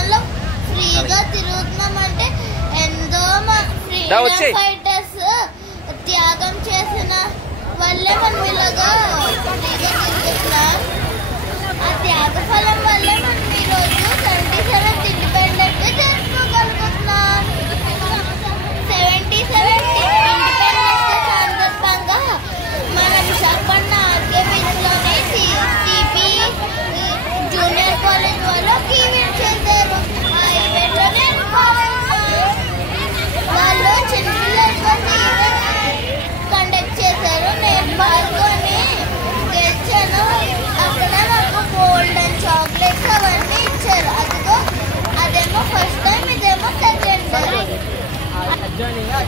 దేశంలో ఫ్రీగా తిరుగుతున్నామంటే ఎంతో ఫ్రీడమ్ ఫైటర్స్ త్యాగం చేసిన వల్లే మనం ఇలాగా ఫ్రీగా తిరుగుతున్నాం. ఆ త్యాగ ఫలం వల్లే మనం ఈరోజు 77th ఇండిపెండెన్స్ డే జరుపుకోగలుగుతున్నాం. 77th ఇండిపెండెన్స్ డే సందర్భంగా మన విశాఖపట్నం ఆర్కే బీచ్లోని సిపి జూనియర్ కాలేజ్ వాళ్ళు ఈవెంట్ చేశారు. ఆ ఈవెంట్లో నేను వాళ్ళు చిన్నపిల్లలతో కండక్ట్ చేశారు. నేను పాల్గొని గెలిచాను. అక్కడ నాకు గోల్డెన్ చాక్లెట్స్ అవన్నీ ఇచ్చారు. అదేమో ఫస్ట్ టైం, ఇదేమో సెకండ్ టైం.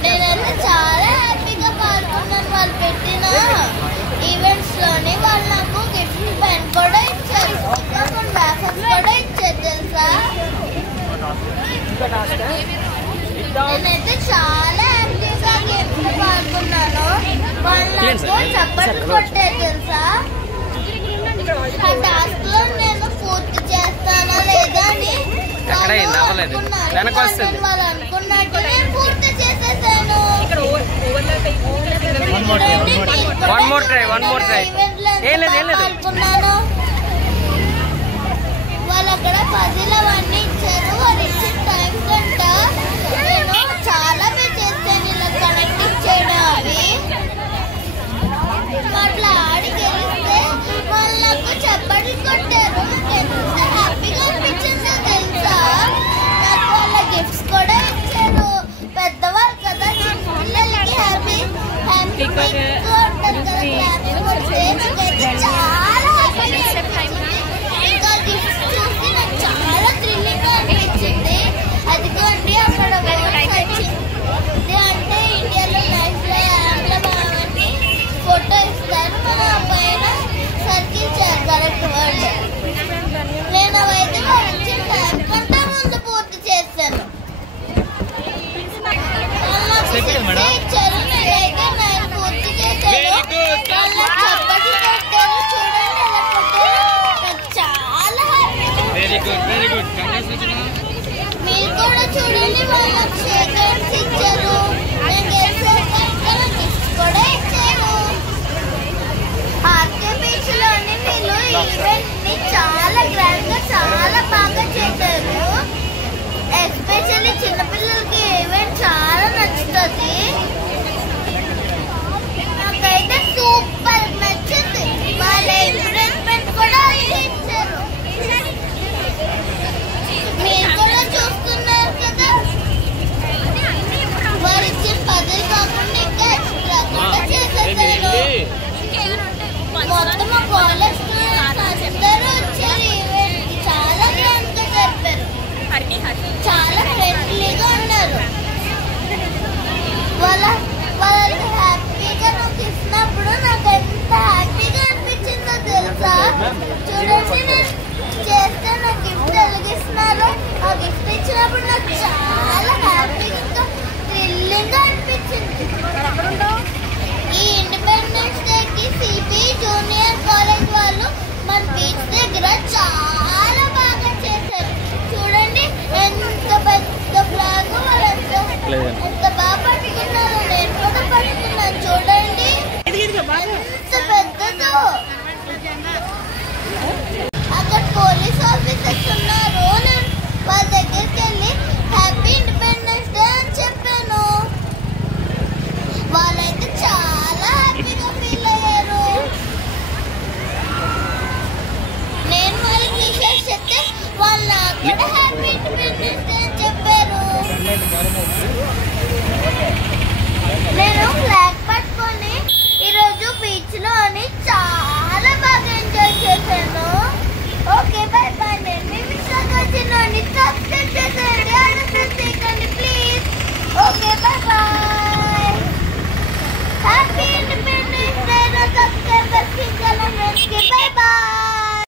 నేనైతే చాలా హ్యాపీగా పాల్గొన్నాను. వాళ్ళు పెట్టిన ఈవెంట్స్ లోని వాళ్ళు నాకు గిఫ్ట్ పెన్ కూడా ఇచ్చారు. ఇంకా కొన్ని బ్యాఫర్స్ కూడా ఇచ్చారు తెలుసా. నేనైతే చాలా హ్యాపీగా గేమ్స్ లో పాల్గొన్నాను. వాళ్ళు నాకు చప్పట్లు కొట్టారు తెలుసా. ఆ టాస్క్ లో నేను పూర్తి చేస్తానా లేదా అని వాళ్ళు అనుకున్నట్టు నేను పూర్తి చేసేసాను. వాళ్ళు అక్కడ పజిల్ అవన్నీ ఇచ్చారు. వాళ్ళు ఇచ్చిన టైం కంట నేను చాలా పే చేస్తాను ఇలా కనెక్టింగ్ చేయడం. అవి అట్లా ఆడి గెలిస్తే వాళ్ళు నాకు చప్పట్లు కొట్టారు. నాకు ఎంత హ్యాపీగా అనిపించిందో తెలుసా. నాకు వాళ్ళ గిఫ్ట్స్ కూడా ఇచ్చారు. పెద్దవాళ్ళు కదా, చిన్నపిల్లలకి హ్యాపీ హ్యాపీ ఉంటారు కదా, హ్యాపీ కొడితే నాకైతే చాలా హ్యాపీ అనిపించింది. ఇంకా గిఫ్ట్స్ చూసి నాకు చాలా థ్రిల్లింగ్ గా అనిపించింది. అదిగోండి అక్కడ వచ్చింది అంటే ఇండియాలో నేషనల్ యాంథమ్ అవన్నీ ఫోటో ఇస్తారు. మన పైన సర్కిల్ చేయాలి కరెక్ట్ వర్డ్. నేను అవైతే వాళ్ళు ఇచ్చిన టైం కంటే ముందు పూర్తి చేశాను. ఇచ్చారు. నేనైతే నేను పూర్తి చేశాను. వాళ్ళ చప్పట్లు కొట్టారు. చూడండి ఎలా కొట్టారు. నాకు చాలా హ్యాపీ. మీరు కూడా చూడండి. వాళ్ళకి షేక్ హ్యాండ్స్ ఇచ్చారు. నేను గెలిచాక గిఫ్ట్స్ కూడా ఇచ్చారు. ఆర్కే బీచ్ లోని వీళ్ళు ఈవెంట్ ని చాలా గ్రాండ్ గా చాలా బాగా చేశారు. ఎస్పెషల్లీ చిన్నపిల్లలకి ఈవెంట్ చాలా నచ్చుతుంది. నాకైతే సూపర్ నచ్చింది. వాళ్ళ ఎంకరేజ్మెంట్ కూడా ఇచ్చారు. మీరు కూడా చూస్తున్నారు కదా. వారు ఇచ్చిన పదవి కాకుండా ఇంకా ఎక్స్ట్రా కూడా చేసేసారు. మొత్తం మా కాలేజ్ అందరూ వచ్చారు. ఈవెంట్ చాలా గ్రాండ్ గా జరిపారు. చాలా ఫ్రెండ్లీగా ఉన్నారు. వాళ్ళు హ్యాపీగా నాకు ఇచ్చినప్పుడు నాకు ఎంత హ్యాపీగా అనిపించిందో తెలుసా. చూడండి నేను చేస్తే నాకు గిఫ్ట్ వెలిగిస్తున్నారు. ఆ గిఫ్ట్ ఇచ్చినప్పుడు నాకు చాలా హ్యాపీగా థ్రిల్లింగ్ గా అనిపించింది. ఈ ఇండిపెండెన్స్ డేకి సిపి జూనియర్ కాలేజ్ వాళ్ళు మన బీచ్ దగ్గర చాలా బాగా చేశారు. చూడండి ఎంత పెద్ద ఫ్లాగ్ వాళ్ళు ఎంత బాగా పట్టుకున్నారు. నేను కూడా పట్టుకున్నాను. చూడండి ఎంత పెద్దదో. అక్కడ పోలీస్ ఆఫీసర్స్ ఉన్నారు. నేను వాళ్ళ దగ్గరికి వెళ్ళి హ్యాపీ ఇండిపెండెన్స్ డే అని చెప్పాను. వాళ్ళైతే చాలా హ్యాపీగా ఫీల్ అయ్యారు. నేను వాళ్ళకి విషయాలు చెప్తే వాళ్ళు నాకు కూడా హ్యాపీ ఇండిపెండెన్స్ డే అని చెప్పారు. నేను ఫ్లాగ్ పట్టుకొని ఈరోజు బీచ్ లోని చాలా బాగా ఎంజాయ్ చేశాను.